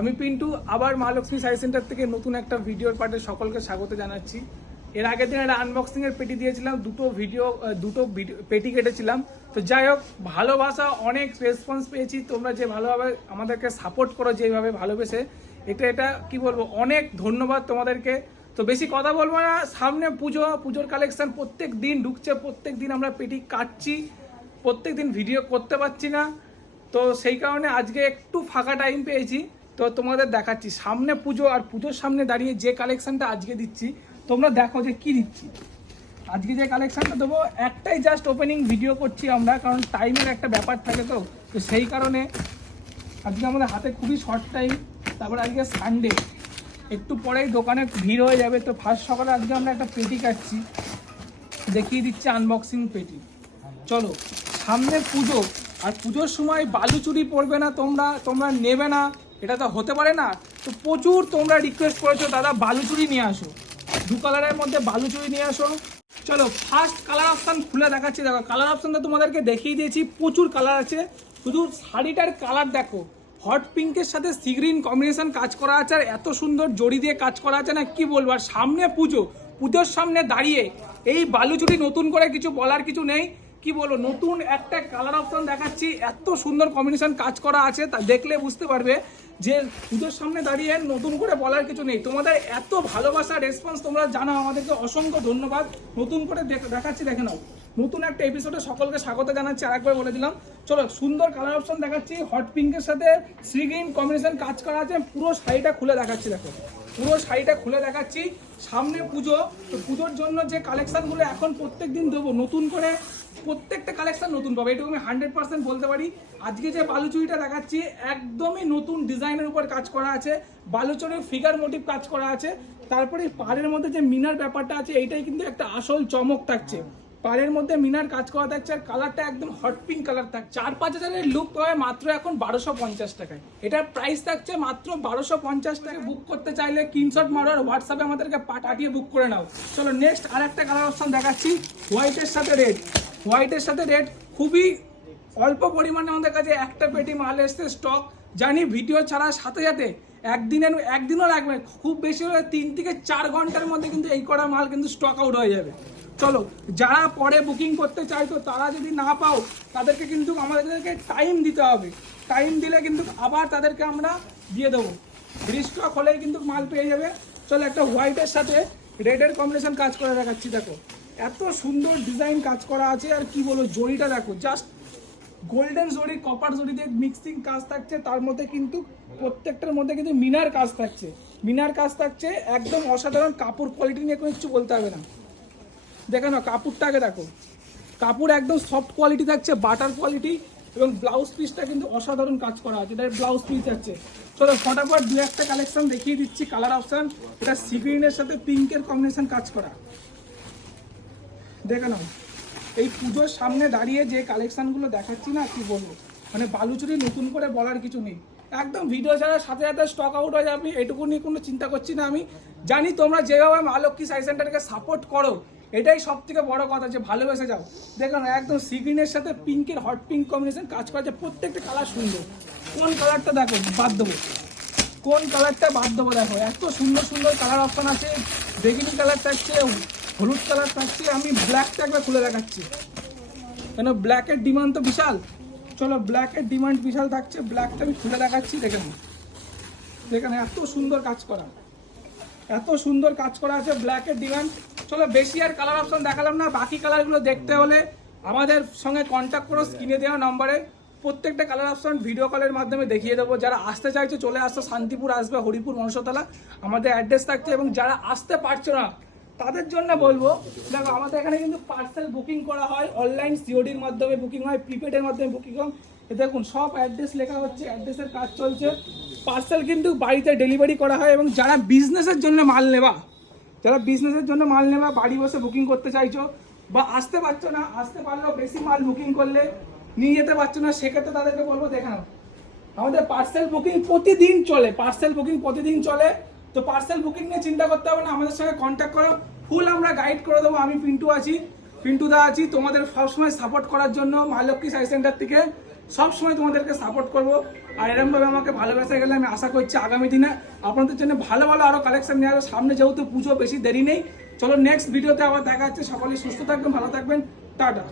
আমি পিন্টু, আবার মা লক্ষ্মী সাই সেন্টার থেকে নতুন একটা ভিডিওর পার্টে সকলকে স্বাগত জানাচ্ছি। এর আগের দিন একটা আনবক্সিং এর পেটি দিয়েছিলাম, দুটো ভিডিও দুটো পেটি কেটেছিলাম। তো যাই হোক, ভালোবাসা, অনেক রেসপন্স পেয়েছি। তোমরা যে ভালোভাবে আমাদেরকে সাপোর্ট করো যেভাবে ভালোবেসে, এটা এটা কি বলব, অনেক ধন্যবাদ তোমাদেরকে। তো বেশি কথা বলব না, সামনে পুজো, পুজোর কালেকশন প্রত্যেক দিন ঢুকছে, প্রত্যেক দিন আমরা পেটি কাটছি, প্রত্যেক দিন ভিডিও করতে পারছি না। তো সেই কারণে আজকে একটু ফাঁকা টাইম পেয়েছি। তো তোমাদের দেখাচ্ছি, সামনে পুজো আর পুজোর সামনে দাঁড়িয়ে যে কালেকশনটা আজকে দিচ্ছি, তোমরা দেখো যে কি দিচ্ছি। আজকে যে কালেকশানটা দেবো, একটাই জাস্ট ওপেনিং ভিডিও করছি আমরা, কারণ টাইমের একটা ব্যাপার থাকে তো তো সেই কারণে আজকে আমাদের হাতে খুবই শর্ট টাইম তারপর আজকে সানডে একটু পরেই দোকানে ভিড় হয়ে যাবে, তো ফার্স্ট সকালে আজকে আমরা একটা পেটি কাটছি, দেখিয়ে দিচ্ছি আনবক্সিং পেটি। চলো, সামনে পুজো, আর পুজোর সময় বালু চুরি পড়বে না তোমরা তোমরা নেবে না। এটা তো হতে পারে না। তো প্রচুর তোমরা রিকোয়েস্ট করেছ, দাদা বালুচুরি নিয়ে আসো। দু কালারের মধ্যে বালুচুরি নিয়ে আসো। চলো ফার্স্ট কালার অপশান খুলে দেখাচ্ছি। দেখো কালার অপশানটা তোমাদেরকে দেখিয়ে দিয়েছি, প্রচুর কালার আছে। শুধু শাড়িটার কালার দেখো। হট পিঙ্কের সাথে সি গ্রিন কম্বিনেশন কাজ করা আছে, আর এত সুন্দর জড়ি দিয়ে কাজ করা আছে না, কি বলব? আর সামনে পুজো, পুজোর সামনে দাঁড়িয়ে এই বালুচুরি নতুন করে কিছু বলার কিছু নেই। কি বলব, নতুন একটা কালার অপশন দেখাচ্ছি। এত সুন্দর কম্বিনেশন কাজ করা আছে, তা দেখলে বুঝতে পারবে যে পুজোর সামনে দাঁড়িয়ে নতুন করে বলার কিছু নেই। তোমাদের এত ভালোবাসা রেসপন্স তোমরা জানো আমাদেরকে অসংখ্য ধন্যবাদ। নতুন করে দেখ- দেখাচ্ছি, দেখে নাও। নতুন একটা এপিসোডে সকলকে স্বাগত জানাচ্ছি আর একবার বলে দিলাম। চলো, সুন্দর কালার অপশন দেখাচ্ছি হট পিঙ্কের সাথে সি গ্রিন কম্বিনেশন কাজ করা আছে পুরো শাড়িটা খুলে দেখাচ্ছি, দেখো। পুরো শাড়িটা খুলে দেখাচ্ছি, সামনে পুজো। তো পুজোর জন্য যে কালেকশানগুলো এখন প্রত্যেক দিন দেবো, নতুন করে প্রত্যেকটা কালেকশন নতুন পাবে, এটুকু আমি হান্ড্রেড পার্সেন্ট বলতে পারি। আজকে যে বালুচুরিটা দেখাচ্ছি, একদমই নতুন ডিজাইনের উপর কাজ করা আছে, বালুচুরির ফিগার মোটিভ কাজ করা আছে, তারপরে পাড়ের মধ্যে যে মিনার ব্যাপারটা আছে, এইটাই কিন্তু একটা আসল চমক থাকছে। পাড়ের মধ্যে মিনার কাজ করা থাকছে আর কালারটা একদম হট পিঙ্ক কালার থাকছে চার পাঁচ হাজারের লুক পাবে মাত্র এখন বারোশো পঞ্চাশ টাকায়। এটার প্রাইস থাকছে মাত্র বারোশো পঞ্চাশ টাকা বুক করতে চাইলে কিনশট মারো আর হোয়াটসঅ্যাপে আমাদেরকে পাঠিয়ে বুক করে নাও। চলো নেক্সট আর একটা কালার অপশন দেখাচ্ছি হোয়াইটের সাথে রেড হোয়াইটের সাথে রেড খুবই অল্প পরিমাণে আমাদের কাছে একটা পেটি মাল এসছে স্টক জানি ভিডিও ছাড়ার সাথে সাথে একদিনের একদিনও লাগবে খুব বেশি হলে তিন থেকে চার ঘণ্টার মধ্যে কিন্তু এই কটা মাল কিন্তু স্টক আউট হয়ে যাবে। চলো, যারা পরে বুকিং করতে চাইতো তারা যদি না পাও, তাদেরকে কিন্তু আমাদেরকে টাইম দিতে হবে। টাইম দিলে কিন্তু আবার তাদেরকে আমরা দিয়ে দেবো। রিস্টক হলেই কিন্তু মাল পেয়ে যাবে। চলো, একটা হোয়াইটের সাথে রেডের কম্বিনেশন কাজ করে দেখাচ্ছি, দেখো। এত সুন্দর ডিজাইন কাজ করা আছে, আর কি বলো জড়িটা দেখো জাস্ট গোল্ডেন জড়ি কপার জড়ি দিয়ে মিক্সিং কাজ থাকছে, তার মধ্যে কিন্তু প্রত্যেকটার মধ্যে কিন্তু মিনার কাজ থাকছে। মিনার কাজ থাকছে, একদম অসাধারণ কাপড় কোয়ালিটি নিয়ে কোনো কিছু বলতে হবে না। দেখে নাও কাপড়টাকে দেখো। কাপড় একদম সফট কোয়ালিটি থাকছে বাটার কোয়ালিটি এবং ব্লাউজ পিসটা কিন্তু অসাধারণ কাজ করা আছে। এটা ব্লাউজ পিস যাচ্ছে চলো, ফটাফট দু একটা কালেকশন দেখিয়ে দিচ্ছি কালার অপশন এটা সি গ্রিনের সাথে পিঙ্কের কম্বিনেশন কাজ করা। দেখে নাও, এই পুজোর সামনে দাঁড়িয়ে যে কালেকশানগুলো দেখাচ্ছি না, কি বলব? মানে বালুচুরি নতুন করে বলার কিছু নেই। একদম ভিডিও ছাড়া সাথে সাথে স্টক আউট হয়ে যাবে এটুকু নিয়ে কোনো চিন্তা করছি না আমি। জানি তোমরা যেভাবে মা লক্ষ্মী সাই সেন্টারকে সাপোর্ট করো এটাই সব থেকে বড় কথা যে ভালোবেসে যাও। দেখো না একদম সি গ্রিনের সাথে পিঙ্কের হট পিঙ্ক কম্বিনেশন কাজ করা প্রত্যেকটা কালার সুন্দর। কোন কালারটা দেখো? বাদ দেবো। কোন কালারটা বাদ দেবো দেখো? এত সুন্দর সুন্দর কালার অপশন আছে। বেগুনি কালার থাকছে হলুদ কালার থাকছে আমি ব্ল্যাকটা একবার খুলে দেখাচ্ছি। কেন? ব্ল্যাকের ডিমান্ড তো বিশাল। চলো ব্ল্যাকের ডিমান্ড বিশাল থাকছে। ব্ল্যাকটা আমি খুলে দেখাচ্ছি, দেখে নাও। দেখে এত সুন্দর কাজ করা। এত সুন্দর কাজ করা আছে ব্ল্যাকের ডিমান্ড চলো, বেশি আর কালার অপশন দেখালাম না, বাকি কালারগুলো দেখতে হলে আমাদের সঙ্গে কন্ট্যাক্ট করো স্ক্রিনে দেওয়া নম্বরে। প্রত্যেকটা কালার অপশন ভিডিও কলের মাধ্যমে দেখিয়ে দেবো। যারা আসতে চাইছে, চলে আসো, শান্তিপুর আসবে, হরিপুর, মনসতলা। আমাদের অ্যাড্রেস থাকছে এবং যারা আসতে পারছ না, তাদের জন্য বলব, দেখো, আমাদের এখানে কিন্তু পার্সেল বুকিং করা হয়। অনলাইন সিওডির মাধ্যমে বুকিং হয় প্রিপেডের মাধ্যমে বুকিং হয়। দেখুন, সব অ্যাড্রেস লেখা হচ্ছে অ্যাড্রেসের কাজ চলছে। পার্সেল কিন্তু বাড়িতে ডেলিভারি করা হয় এবং যারা বিজনেসের জন্য মাল নেবা যারা বিজনেসের জন্য মাল নেবা, বাড়ি বসে বুকিং করতে চাইছো, বা আসতে পারছ না, আসতে পারলেও বেশি মাল বুকিং করলে নিয়ে যেতে পারছ না, সেক্ষেত্রে তাদেরকে বলব, দেখে নাও, আমাদের পার্সেল বুকিং প্রতিদিন চলে পার্সেল বুকিং প্রতিদিন চলে, তো পার্সেল বুকিং নিয়ে চিন্তা করতে হবে না, আমাদের সঙ্গে কন্ট্যাক্ট করো ফুল আমরা গাইড করে দেবো, আমি পিন্টু আছি পিন্টু দা আছি, তোমাদের সবসময় সাপোর্ট করার জন্য মহালক্ষ্মী সাই সেন্টার থেকে সব সময় তোমাদেরকে সাপোর্ট করব। আর এরমভাবে আমাকে ভালোবেসে গেলে আমি আশা করছি আগামী দিনে আপনাদের জন্য ভালো ভালো আরও কালেকশন নিয়ে আসবে। সামনে যেহেতু পুজো বেশি দেরি নেই। চলো নেক্সট ভিডিওতে আবার দেখা যাচ্ছে সকলে সুস্থ থাকবেন, ভালো থাকবেন। টাটা।